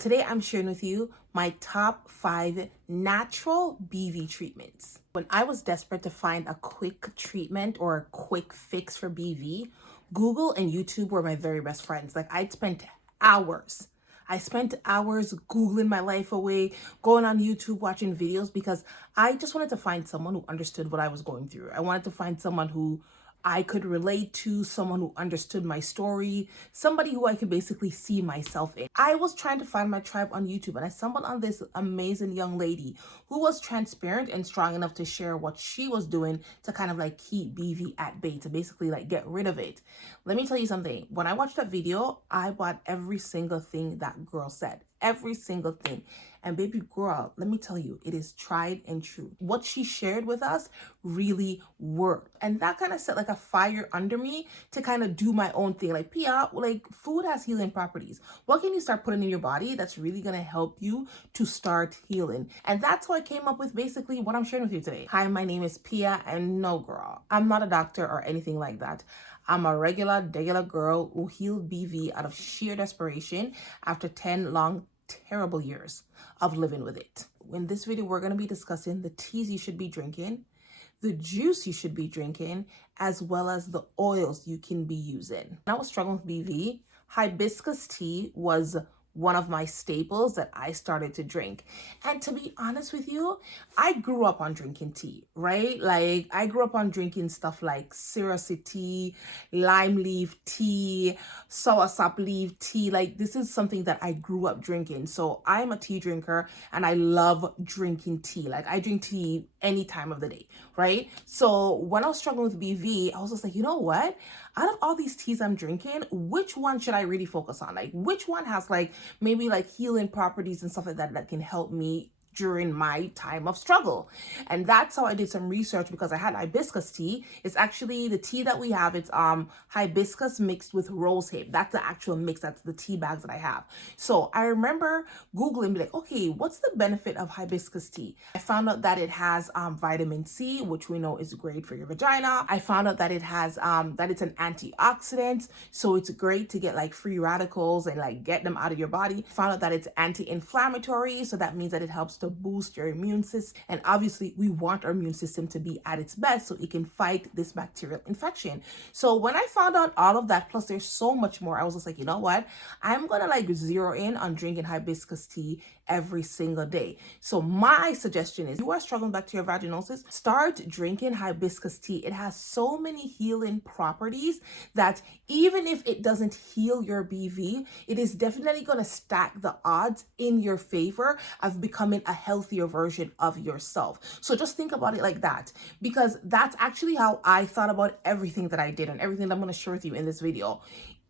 today I'm sharing with you my top 5 natural BV treatments. When I was desperate to find a quick treatment or a quick fix for BV, Google and YouTube were my very best friends. Like I spent hours Googling my life away, going on YouTube, watching videos because I just wanted to find someone who understood what I was going through. I wanted to find someone who I could relate to, someone who understood my story, somebody who I could basically see myself in. I was trying to find my tribe on YouTube and I stumbled on this amazing young lady who was transparent and strong enough to share what she was doing to kind of like keep BV at bay, to basically like get rid of it. Let me tell you something. When I watched that video, I bought every single thing that girl said. Every single thing. And baby girl, let me tell you, it is tried and true. What she shared with us really worked. And that kind of set like a fire under me to kind of do my own thing. Like, Pia, like food has healing properties. What can you start putting in your body that's really going to help you to start healing? And that's how I came up with basically what I'm sharing with you today. Hi, my name is Pia, and no girl, I'm not a doctor or anything like that. I'm a regular girl who healed BV out of sheer desperation after 10 long, terrible years of living with it. In this video, we're going to be discussing the teas you should be drinking, the juice you should be drinking, as well as the oils you can be using. When I was struggling with BV, hibiscus tea was one of my staples that I started to drink. And to be honest with you, I grew up on drinking tea, right? Like I grew up on drinking stuff like Sirasi tea, lime leaf tea, soursop leaf tea. Like this is something that I grew up drinking. So I'm a tea drinker and I love drinking tea. Like I drink tea any time of the day, right? So when I was struggling with BV, I was just like, you know what? Out of all these teas I'm drinking, which one should I really focus on? Like which one has like maybe like healing properties and stuff like that that can help me during my time of struggle? And that's how I did some research, because I had hibiscus tea. It's actually the tea that we have. It's hibiscus mixed with rosehip. That's the actual mix. That's the tea bags that I have. So I remember Googling, be like, okay, what's the benefit of hibiscus tea? I found out that it has vitamin C, which we know is great for your vagina. I found out that it has that it's an antioxidant, so it's great to get like free radicals and like get them out of your body. Found out that it's anti-inflammatory, so that means that it helps to boost your immune system. And obviously we want our immune system to be at its best so it can fight this bacterial infection. So when I found out all of that, plus there's so much more, I was just like, you know what? I'm gonna like zero in on drinking hibiscus tea every single day. So my suggestion is, you are struggling with bacterial vaginosis, start drinking hibiscus tea. It has so many healing properties that even if it doesn't heal your BV, it is definitely going to stack the odds in your favor of becoming a healthier version of yourself. So just think about it like that, because that's actually how I thought about everything that I did and everything that I'm going to share with you in this video.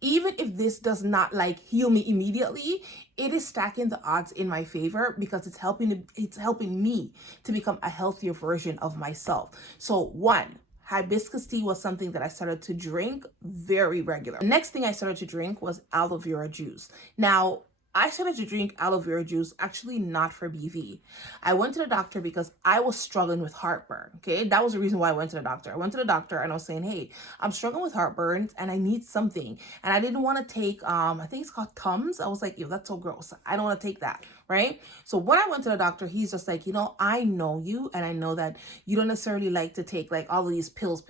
Even if this does not like heal me immediately, it is stacking the odds in my favor because it's helping me to become a healthier version of myself. So one, hibiscus tea was something that I started to drink very regular. The next thing I started to drink was aloe vera juice. Now, I started to drink aloe vera juice actually not for BV. I went to the doctor because I was struggling with heartburn. Okay, that was the reason why I went to the doctor. I went to the doctor and I was saying, hey, I'm struggling with heartburn and I need something. And I didn't want to take, I think it's called Tums. I was like, yo, that's so gross. I don't want to take that, right? So when I went to the doctor, he's just like, you know, I know you and I know that you don't necessarily like to take like all of these pills.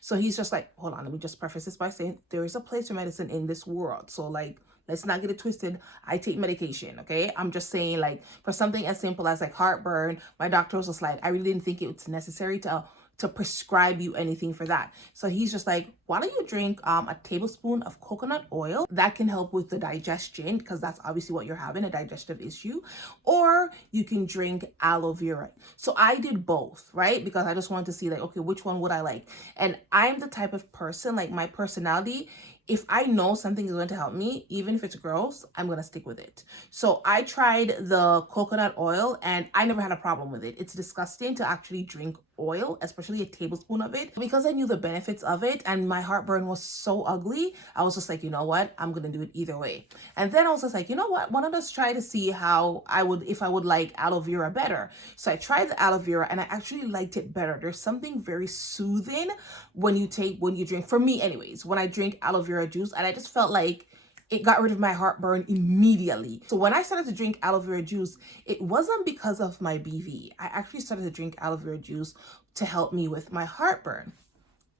So he's just like, hold on, let me just preface this by saying there is a place for medicine in this world. So like, let's not get it twisted. I take medication, okay? I'm just saying, like, for something as simple as like heartburn, my doctor was just like, I really didn't think it was necessary to prescribe you anything for that. So he's just like, why don't you drink a tablespoon of coconut oil? That can help with the digestion, because that's obviously what you're having, a digestive issue. Or you can drink aloe vera. So I did both, right? Because I just wanted to see like, okay, which one would I like? And I'm the type of person, like my personality, if I know something is going to help me, even if it's gross, I'm going to stick with it. So I tried the coconut oil and I never had a problem with it. It's disgusting to actually drink oil, especially a tablespoon of it. Because I knew the benefits of it and my heartburn was so ugly, I was just like, you know what? I'm going to do it either way. And then I was just like, you know what? Why don't I just try to see how if I would like aloe vera better. So I tried the aloe vera and I actually liked it better. There's something very soothing when you drink, for me anyways, when I drink aloe vera juice, and I just felt like It got rid of my heartburn immediately. So when I started to drink aloe vera juice, it wasn't because of my BV. I actually started to drink aloe vera juice to help me with my heartburn.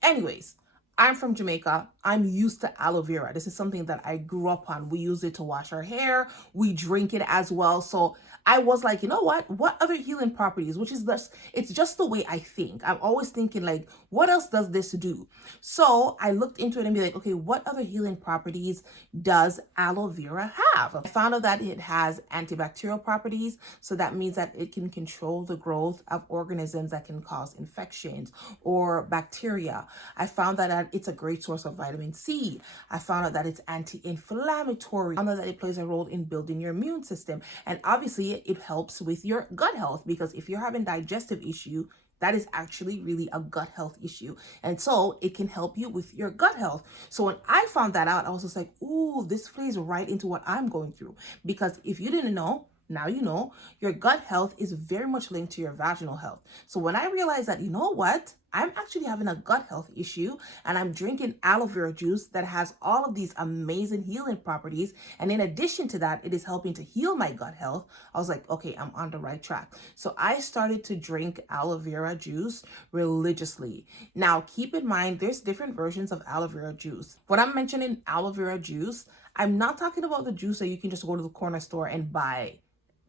Anyways, I'm from Jamaica. I'm used to aloe vera. This is something that I grew up on. We use it to wash our hair. We drink it as well. So I was like, you know what? What other healing properties? Which is this, it's just the way I think. I'm always thinking like, what else does this do? So I looked into it and be like, okay, what other healing properties does aloe vera have? I found out that it has antibacterial properties. So that means that it can control the growth of organisms that can cause infections or bacteria. I found that it's a great source of vitamin C. I found out that it's anti-inflammatory. I found out that it plays a role in building your immune system. And obviously it helps with your gut health, because if you're having digestive issue, that is actually really a gut health issue. And so it can help you with your gut health. So when I found that out, I was just like, ooh, this plays right into what I'm going through. Because if you didn't know, now you know, your gut health is very much linked to your vaginal health. So when I realized that, you know what, I'm actually having a gut health issue and I'm drinking aloe vera juice that has all of these amazing healing properties, and in addition to that, it is helping to heal my gut health, I was like, okay, I'm on the right track. So I started to drink aloe vera juice religiously. Now, keep in mind, there's different versions of aloe vera juice. When I'm mentioning aloe vera juice, I'm not talking about the juice that you can just go to the corner store and buy.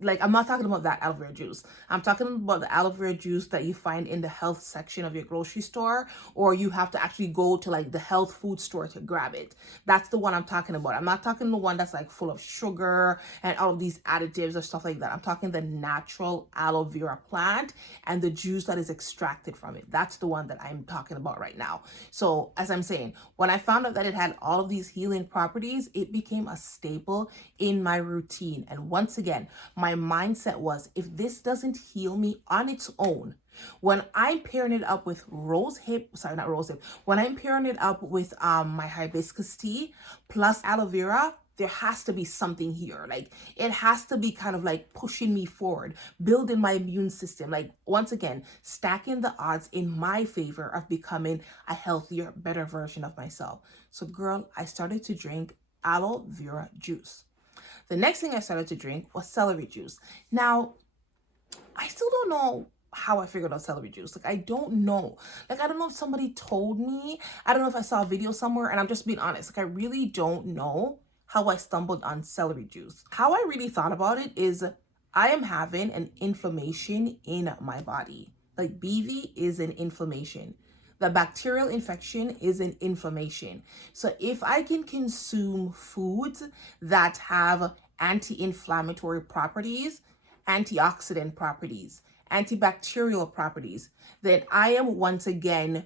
Like, I'm not talking about that aloe vera juice. I'm talking about the aloe vera juice that you find in the health section of your grocery store, or you have to actually go to like the health food store to grab it. That's the one I'm talking about. I'm not talking the one that's like full of sugar and all of these additives or stuff like that. I'm talking the natural aloe vera plant and the juice that is extracted from it. That's the one that I'm talking about right now. So as I'm saying, when I found out that it had all of these healing properties, it became a staple in my routine. And once again, my mindset was, if this doesn't heal me on its own, when I'm pairing it up with when I'm pairing it up with my hibiscus tea plus aloe vera, there has to be something here. Like, it has to be kind of like pushing me forward, building my immune system. Like, once again, stacking the odds in my favor of becoming a healthier, better version of myself. So girl, I started to drink aloe vera juice. The next thing I started to drink was celery juice. Now, I still don't know how I figured out celery juice. Like, I don't know. Like, I don't know if somebody told me. I don't know if I saw a video somewhere, and I'm just being honest. Like, I really don't know how I stumbled on celery juice. How I really thought about it is, I am having an inflammation in my body. Like, BV is an inflammation. The bacterial infection is an inflammation. So if I can consume foods that have anti-inflammatory properties, antioxidant properties, antibacterial properties, then I am once again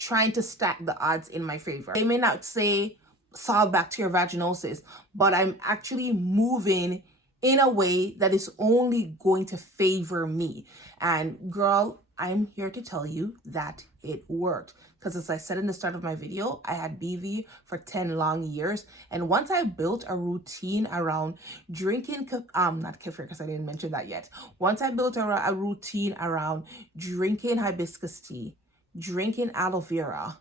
trying to stack the odds in my favor. They may not say solve bacterial vaginosis, but I'm actually moving in a way that is only going to favor me. And girl, I'm here to tell you that it worked. Because as I said in the start of my video, I had BV for 10 long years. And once I built a routine around drinking, not kefir because I didn't mention that yet. Once I built a routine around drinking hibiscus tea, drinking aloe vera,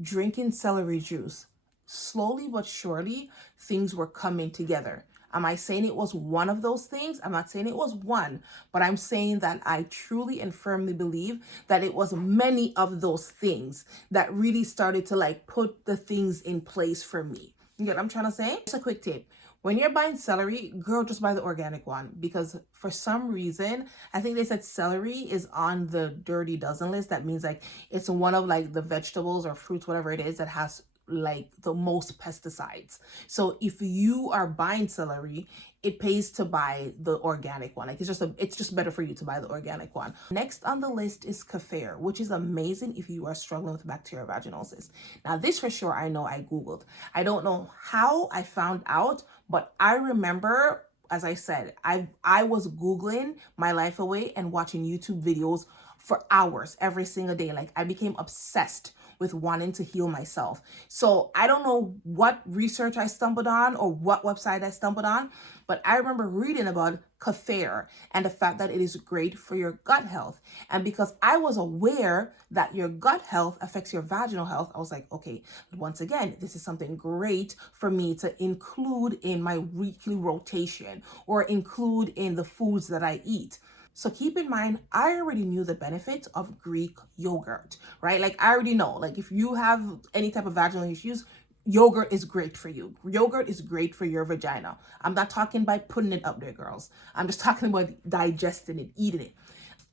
drinking celery juice, slowly but surely, things were coming together. Am I saying it was one of those things? I'm not saying it was one, but I'm saying that I truly and firmly believe that it was many of those things that really started to like put the things in place for me. You get what I'm trying to say? Just a quick tip. When you're buying celery, girl, just buy the organic one, because for some reason, I think they said celery is on the dirty dozen list. That means like it's one of like the vegetables or fruits, whatever it is, that has like the most pesticides. So if you are buying celery, it pays to buy the organic one. Like, it's just better for you to buy the organic one. Next on the list is kefir, which is amazing if you are struggling with bacterial vaginosis. Now this for sure, I know I Googled. I don't know how I found out, but I remember, as I said, I was Googling my life away and watching YouTube videos for hours every single day. Like, I became obsessed with wanting to heal myself. So I don't know what research I stumbled on or what website I stumbled on, but I remember reading about kefir and the fact that it is great for your gut health. And because I was aware that your gut health affects your vaginal health, I was like, okay, once again, this is something great for me to include in my weekly rotation or include in the foods that I eat. So keep in mind, I already knew the benefits of Greek yogurt, right? Like I already know, like if you have any type of vaginal issues, yogurt is great for you. Yogurt is great for your vagina. I'm not talking by putting it up there, girls. I'm just talking about digesting it, eating it.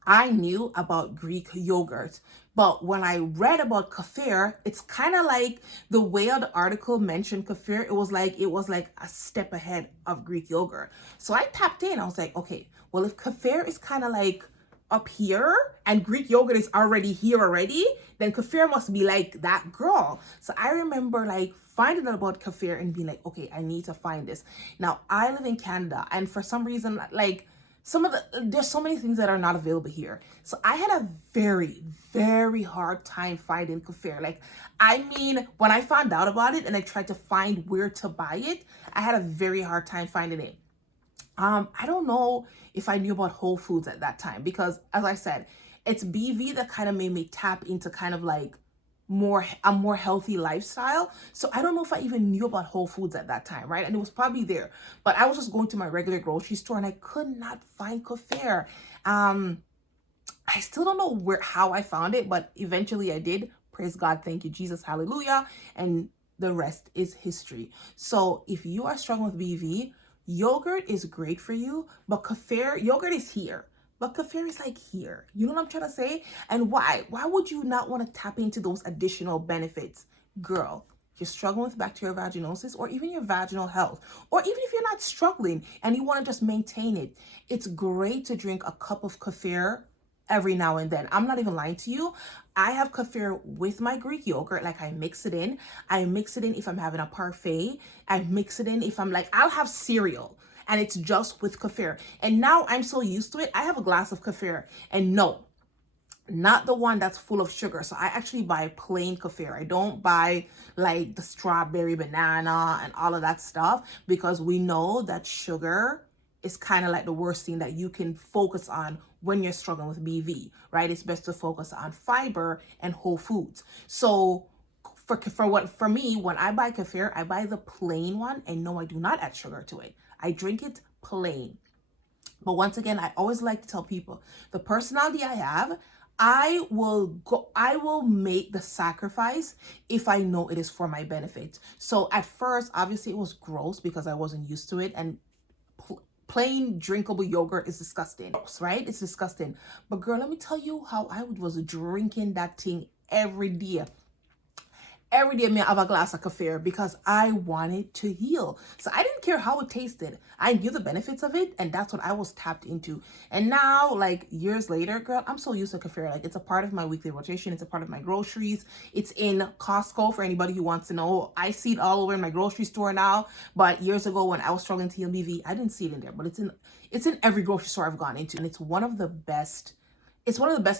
I knew about Greek yogurt, but when I read about kefir, it's kind of like the way the article mentioned kefir, it was like a step ahead of Greek yogurt. So I tapped in. I was like, okay, well, if kefir is kind of like up here and Greek yogurt is already here already, then kefir must be like that girl. So I remember like finding out about kefir and being like, okay, I need to find this. Now I live in Canada, and for some reason, like there's so many things that are not available here. So I had a very, very hard time finding kefir. Like, I mean, when I found out about it and I tried to find where to buy it, I had a very hard time finding it. I don't know if I knew about Whole Foods at that time because, as I said, it's BV that kind of made me tap into kind of like a more healthy lifestyle. So I don't know if I even knew about Whole Foods at that time, right? And it was probably there, but I was just going to my regular grocery store and I could not find kefir. I still don't know how I found it, but eventually I did. Praise God, thank you, Jesus, hallelujah, and the rest is history. So if you are struggling with BV, yogurt is great for you, but yogurt is here. But kefir is like here. You know what I'm trying to say? And why? Why would you not want to tap into those additional benefits? Girl, you're struggling with bacterial vaginosis or even your vaginal health, or even if you're not struggling and you want to just maintain it, it's great to drink a cup of kefir every now and then. I'm not even lying to you. I have kefir with my Greek yogurt. Like I mix it in. I mix it in if I'm having a parfait. I mix it in if I'm like, I'll have cereal and it's just with kefir. And now I'm so used to it. I have a glass of kefir, and no, not the one that's full of sugar. So I actually buy plain kefir. I don't buy like the strawberry banana and all of that stuff, because we know that sugar is kind of like the worst thing that you can focus on when you're struggling with BV, right? It's best to focus on fiber and whole foods. So for me, when I buy kefir, I buy the plain one, and no, I do not add sugar to it. I drink it plain. But once again, I always like to tell people the personality I have, I will make the sacrifice if I know it is for my benefit. So at first, obviously it was gross because I wasn't used to it, and plain drinkable yogurt is disgusting, right? It's disgusting. But girl, let me tell you how I was drinking that thing every day. Every day I have a glass of kefir because I wanted to heal. So I didn't care how it tasted. I knew the benefits of it, and that's what I was tapped into. And now, like years later, girl, I'm so used to kefir. Like it's a part of my weekly rotation. It's a part of my groceries. It's in Costco for anybody who wants to know. I see it all over in my grocery store now. But years ago when I was struggling to heal BV, I didn't see it in there. But it's in every grocery store I've gone into. And it's one of the best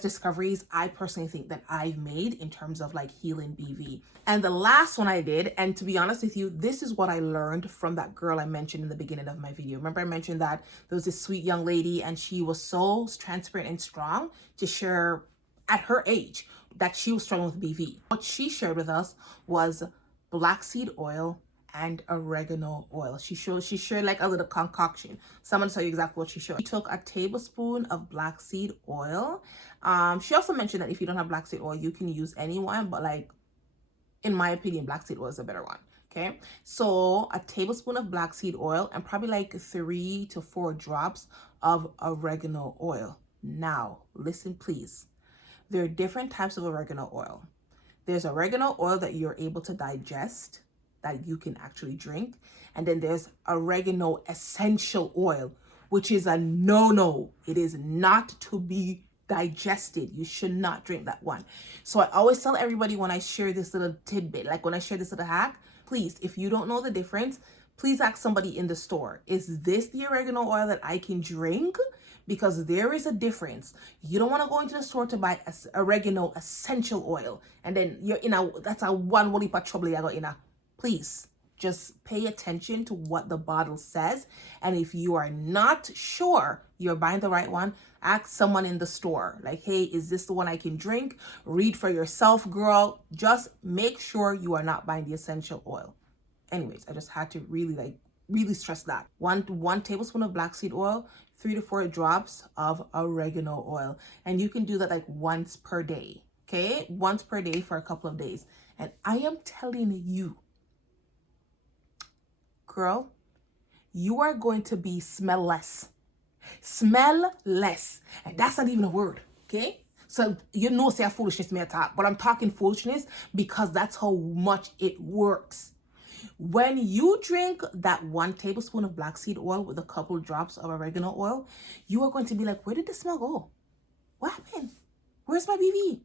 discoveries I personally think that I've made in terms of like healing BV. And the last one I did, and to be honest with you, this is what I learned from that girl I mentioned in the beginning of my video. Remember I mentioned that there was this sweet young lady and she was so transparent and strong to share at her age that she was struggling with BV. What she shared with us was black seed oil and oregano oil. She shared like a little concoction. So I'm gonna tell you exactly what she showed. She took a tablespoon of black seed oil. She also mentioned that if you don't have black seed oil, you can use any one, but like in my opinion, black seed oil is a better one. Okay, so a tablespoon of black seed oil and probably like 3 to 4 drops of oregano oil. Now listen please, there are different types of oregano oil. There's oregano oil that you're able to digest, that you can actually drink. And then there's oregano essential oil, which is a no-no. It is not to be digested. You should not drink that one. So I always tell everybody when I share this little tidbit, like when I share this little hack, please, if you don't know the difference, please ask somebody in the store, is this the oregano oil that I can drink? Because there is a difference. You don't want to go into the store to buy oregano essential oil and then you're in a, that's a one whole heap of trouble you got in a. Please just pay attention to what the bottle says, and if you are not sure you're buying the right one, ask someone in the store, like, hey, is this the one I can drink? Read for yourself, girl. Just make sure you are not buying the essential oil. Anyways, I just had to really stress that. One tablespoon of black seed oil, 3 to 4 drops of oregano oil, and you can do that like once per day. Okay, once per day for a couple of days. And I am telling you, girl, you are going to be smell less. Smell less. And that's not even a word, okay? So you know, say foolishness may talk, but I'm talking foolishness because that's how much it works. When you drink that 1 tablespoon of black seed oil with a couple drops of oregano oil, you are going to be like, where did the smell go? What happened? Where's my BV?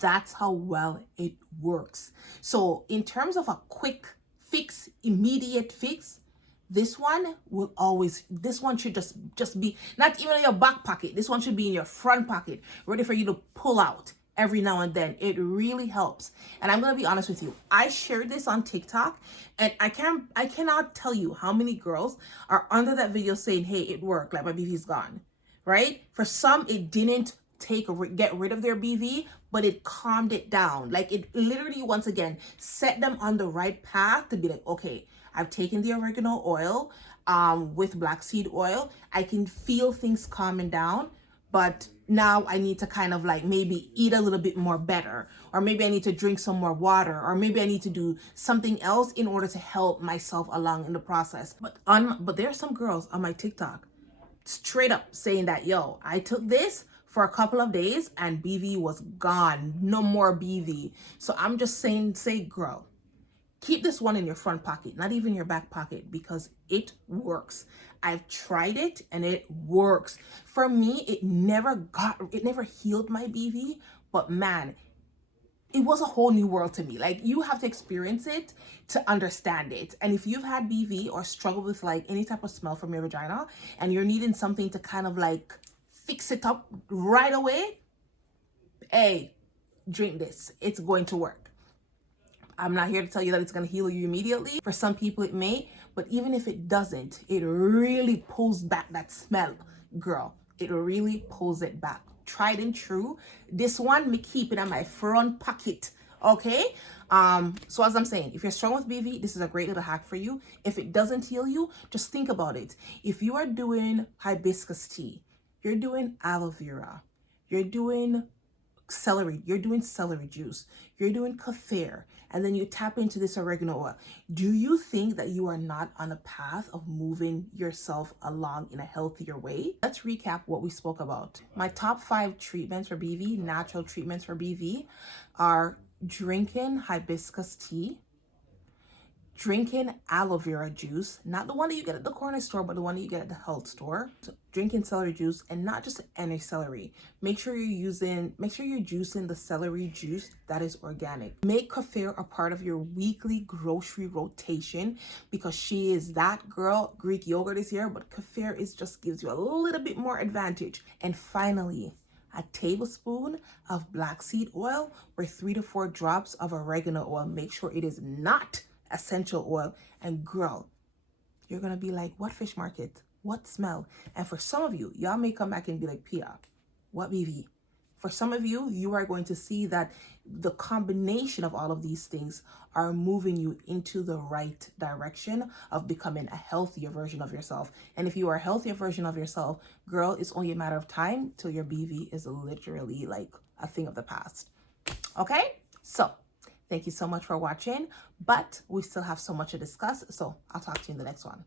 That's how well it works. So in terms of a quick fix, immediate fix, this one should just be not even in your back pocket. This one should be in your front pocket, ready for you to pull out every now and then. It really helps. And I'm gonna be honest with you, I shared this on TikTok, and I cannot tell you how many girls are under that video saying, hey, it worked, like my BV's gone, right? For some, it didn't get rid of their BV, but it calmed it down. Like, it literally, once again, set them on the right path to be like, okay, I've taken the oregano oil with black seed oil. I can feel things calming down, but now I need to kind of like maybe eat a little bit more better, or maybe I need to drink some more water, or maybe I need to do something else in order to help myself along in the process. But there are some girls on my TikTok straight up saying that, yo, I took this for a couple of days and BV was gone. No more BV. So I'm just saying, girl, keep this one in your front pocket, not even your back pocket, because it works. I've tried it and it works. For me, it never healed my BV, but man, it was a whole new world to me. Like, you have to experience it to understand it. And if you've had BV or struggle with like any type of smell from your vagina and you're needing something to kind of like fix it up right away, hey, drink this. It's going to work. I'm not here to tell you that it's going to heal you immediately. For some people it may, but even if it doesn't, it really pulls back that smell, girl. It really pulls it back. Tried and true. This one, me keep it in my front pocket. Okay? So as I'm saying, if you're strong with BV, this is a great little hack for you. If it doesn't heal you, just think about it. If you are doing hibiscus tea, you're doing aloe vera, you're doing celery juice, you're doing kaffir, and then you tap into this oregano oil, do you think that you are not on a path of moving yourself along in a healthier way? Let's recap what we spoke about. My top 5 treatments for BV, natural treatments for BV, are drinking hibiscus tea, drinking aloe vera juice, not the one that you get at the corner store, but the one that you get at the health store. So drinking celery juice, and not just any celery. Make sure you're juicing the celery juice that is organic. Make kaffir a part of your weekly grocery rotation, because she is that girl. Greek yogurt is here, but kaffir just gives you a little bit more advantage. And finally, a tablespoon of black seed oil or 3 to 4 drops of oregano oil. Make sure it is not essential oil, and girl, you're gonna be like, what fish market? What smell? And for some of you, y'all may come back and be like, Pia, what BV? For some of you, you are going to see that the combination of all of these things are moving you into the right direction of becoming a healthier version of yourself. And if you are a healthier version of yourself, girl, it's only a matter of time till your BV is literally like a thing of the past. Okay? So thank you so much for watching, but we still have so much to discuss, so I'll talk to you in the next one.